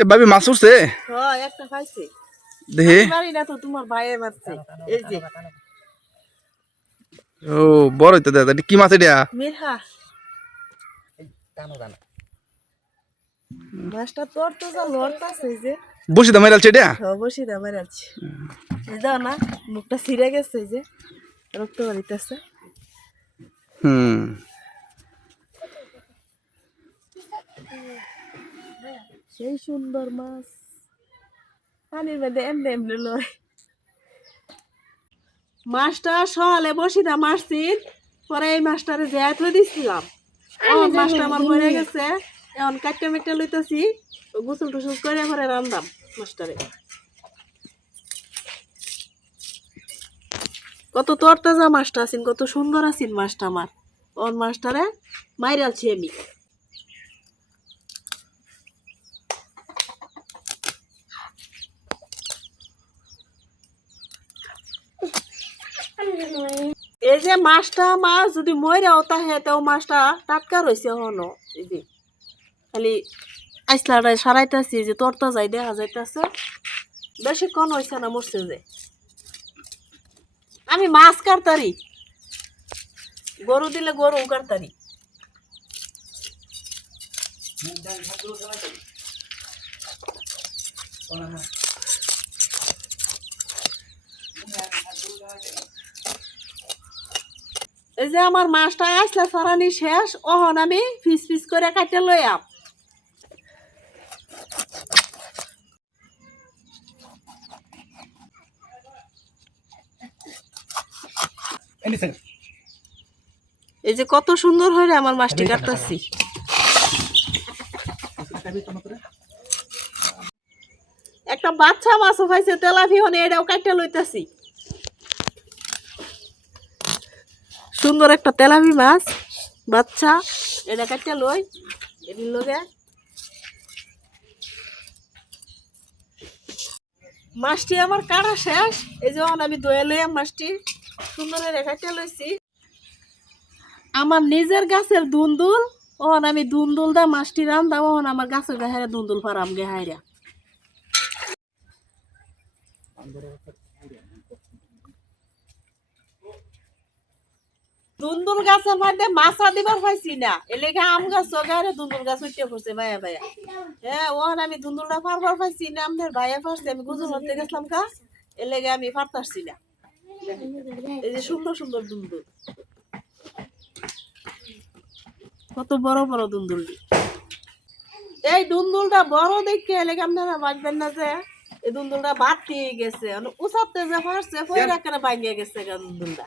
এ ভাবি মাছ উঠছে? হ্যাঁ একটা দেখি। মারি না তো তোমার ভাইয়ে মারছে। এই যে। ও বড় হইতে দাদা কি মাছ এটা? মিরহা মাছটা তোর তো যা লড়তাছে যে। বসি দাম এটা? দাও না মুখটা ছিঁড়ে গেছে যে রক্ত বাড়িতেছে। হুম। সেই সুন্দর মাছ পানির মধ্যে এমনি এমনি লয় মাছটা সকালে বসি না মারছি পরে এই মাছটারে জ্যাত দিছিলাম। এখন মাছটা আমার মরে গেছে। এখন কাটতে মেটে লইতেছি। গোসল টুসল করে পরে রান্দাম মাছটারে কত তরতাজা মাছটা আছেন কত সুন্দর আছেন মাছটা আমার। ওর মাছটারে মাইরালছি আমি এই যে মাছটা, মাছ যদি মরেও তাহে তো মাছটা টাটকা রয়েছে হনো যে। খালি আইসলাটাই সারাইতেছি, যে তরতা যাই দেখা যাইতেছে। বেশি কন হয়েছে না মরছে যে। আমি মাছ কাটতারি। গরু দিলে গরু কাটতারি। এই যে আমার মাছটা আসলে সরানি শেষ ওহন আমি পিস পিস করে কাটতে লই আম। এই যে কত সুন্দর হয়ে আমার মাছটি কাটতেছি। একটা বাচ্চা মাছও পাইছে তেলাপি হনে এটাও কাটতে লইতেছি। সুন্দর একটা তেলাপি মাছ। বাচ্চা, এটা কাটতে লই এটির লগে। মাছটি আমার কাটা শেষ। এই যে আমি দয়ে লইয়াম মাছটি। সুন্দর কাটতে লইছি। আমার নিজের গাছের দুন্দুল। ওহন আমি দুন্দুল দা মাছটি রান্দাম ওহন আমার গাছের গাহারে দুন্দুল ফারাম গে দুন্দুল গাছের মধ্যে মাছা দিবার পাইছি না। এলেগে আম গাছ গায়ে দুন্দুল গাছ উঠতে পড়ছে ভাইয়া ভাইয়া। হ্যাঁ ওহন আমি দুন্দুলটা ফারবার পাইছি না আমাদের ভাইয়া ফারছে আমি গুজর হতে গেছিলাম কা এলেগে আমি ফারতারছি না। এই যে সুন্দর সুন্দর দুন্দুল। কত বড় বড় দুন্দুলটি এই দুন্দুলটা বড় দেখে এলেগে আপনারা বাঁচবেন না যে এই দুন্দুলটা বাড়তি গেছে। উসাতে যে ফারছে পয়রা করে ভাঙিয়ে গেছে দুন্দুলটা?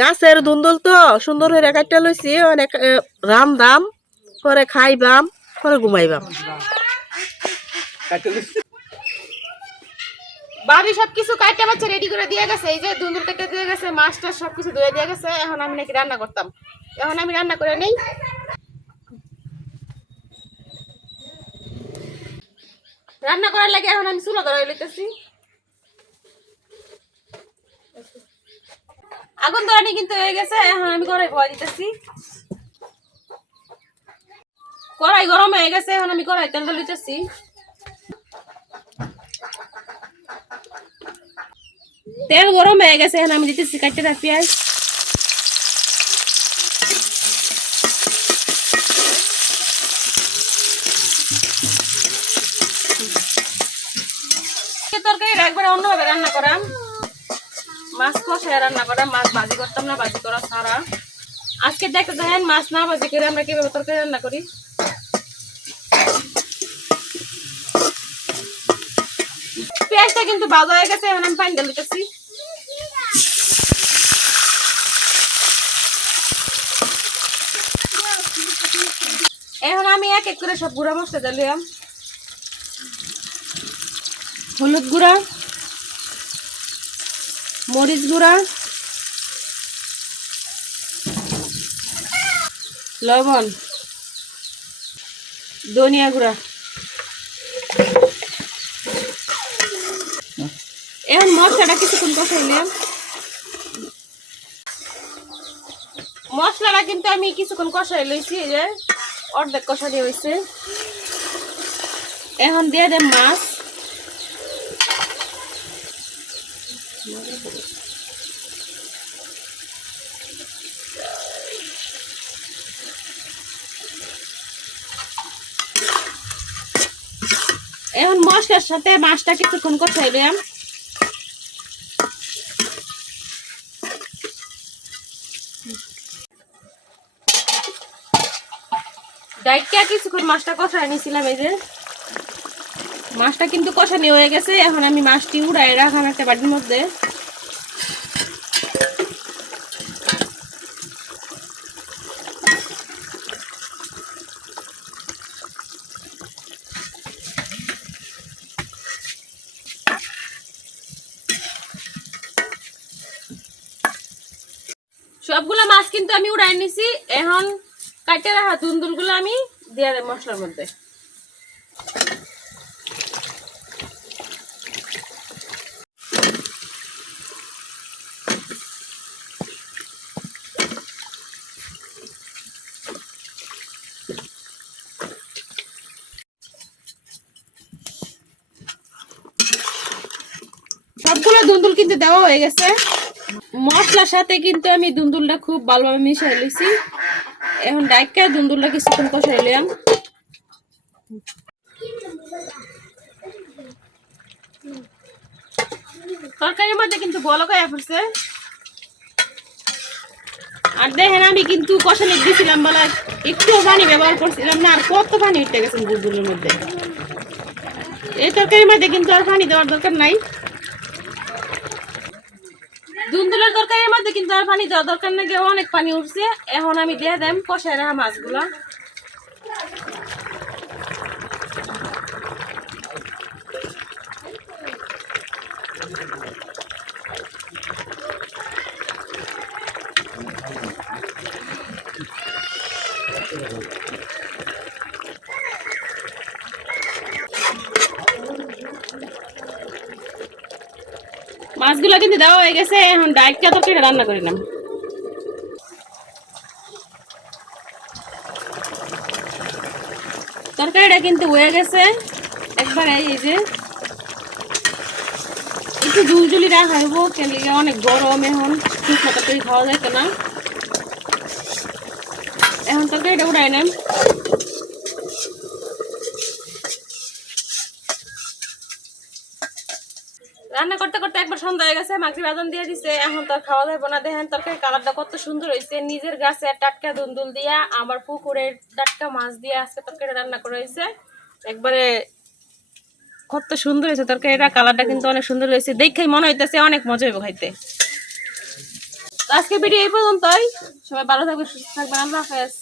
গাছের দুন্দুল তো সুন্দর হয়ে কাটটা লইছি অনেক রাম দাম পরে খাইবাম পরে ঘুমাইবাম। বাবি সবকিছু কাটতে বাচ্চা রেডি করে দিয়ে গেছে এই যে দুন্দুর কেটে দিয়ে গেছে মাছটা সবকিছু ধুয়ে দিয়ে গেছে এখন আমি নাকি রান্না করতাম। এখন আমি রান্না করে নেই। রান্না করার লাগে এখন আমি চুলা ধরে লইতেছি। আগুন ধরানি কিন্তু হয়ে গেছে, এখন আমি কড়াই ভয় দিতেছি। কড়াই গরম হয়ে গেছে, এখন আমি কড়াই তেল লইতেছি। তেল গরম হয়ে গেছে, এখন আমি দিতেছি কাটতে পেঁয়াজ। তরকারি একবারে অন্যভাবে রান্না করাম। মাছ কষায় রান্না করা মাছ ভাজি করতাম না ভাজি করা ছাড়া আজকে দেখতে দেখেন, মাছ না ভাজি করে আমরা কীভাবে তরকারি রান্না করি পেঁয়াজটা কিন্তু ভালো হয়ে গেছে এখন আমি পানি দিতেছি এখন আমি এক এক করে সব গুঁড়া মশলা দিলাম হলুদ গুঁড়া। মরিচ গুঁড়া, লবণ, ধনিয়া গুঁড়া। এখন মশলাটা কিছুক্ষণ কষাইলাম মশলাটা কিন্তু আমি কিছুক্ষণ কষাই লইছি যে অর্ধেক কষা দিয়ে হয়েছে এখন দিয়ে দেব মাছ। এখন মশলার সাথে মাছটা কিছুক্ষণ কষাইলাম কিছুক্ষণ মাছটা কষায় নিয়েছিলাম এই যে। মাছটা কিন্তু কষানি হয়ে গেছে, এখন আমি মাছটি উড়াই রাখান একটা বাড়ির মধ্যে। সবগুলো মাছ কিন্তু আমি উড়াই নিছি। এখন কাটে রাখা দুন্দুলগুলো আমি দিয়ে দেব মশলার মধ্যে। সবগুলো দুন্দুল কিন্তু দেওয়া হয়ে গেছে। মশলার সাথে কিন্তু আমি দুন্দুলটা খুব ভালোভাবে মিশাই লিছি এখন ডাইকা দুন্দুলটা কিছুক্ষণ কষাইলাম তরকারির মধ্যে কিন্তু বলক হয়ে পড়ছে। আর দেখেন আমি কিন্তু কষানি দিয়েছিলাম বলা একটু পানি ব্যবহার করছিলাম না, আর কত পানি উঠে গেছে দুধগুলোর মধ্যে। এই তরকারির মধ্যে কিন্তু আর পানি দেওয়ার দরকার নাই। দুন্দুলের তরকারির মধ্যে কিন্তু আর পানি দেওয়ার দরকার নাকি অনেক পানি উঠছে। এখন আমি দিয়ে দেম কষায় রাখা মাছগুলো। মাছগুলো কিন্তু দেওয়া হয়ে গেছে, এখন ডাইটটা তরকারি রান্না করে নিলাম তরকারিটা কিন্তু হয়ে গেছে। একবার এই যে একটু জুলজুলি রাখা হইব, কেন অনেক গরম এখন শুকনো তরকারি খাওয়া যায় না। এখন তরকারিটা উঠাই নেন। একবার সন্ধ্যা হয়ে গেছে মাগরি বাদন দিয়ে দিছে, এখন তো আর খাওয়া যাবে না। দেখেন তরকারি কালারটা কত সুন্দর হয়েছে নিজের গাছে টাটকা দুন্দুল দিয়া আমার পুকুরের টাটকা মাছ দিয়ে আজকে তরকারি রান্না করা হয়েছে একবারে কত সুন্দর হয়েছে তরকারিটা, কালারটা কিন্তু অনেক সুন্দর হয়েছে দেখেই মনে হইতেছে অনেক মজা হইব খাইতে। আজকে ভিডিও এই পর্যন্তই। সবাই ভালো থাকবে সুস্থ থাকবেন। আল্লাহ হাফেজ।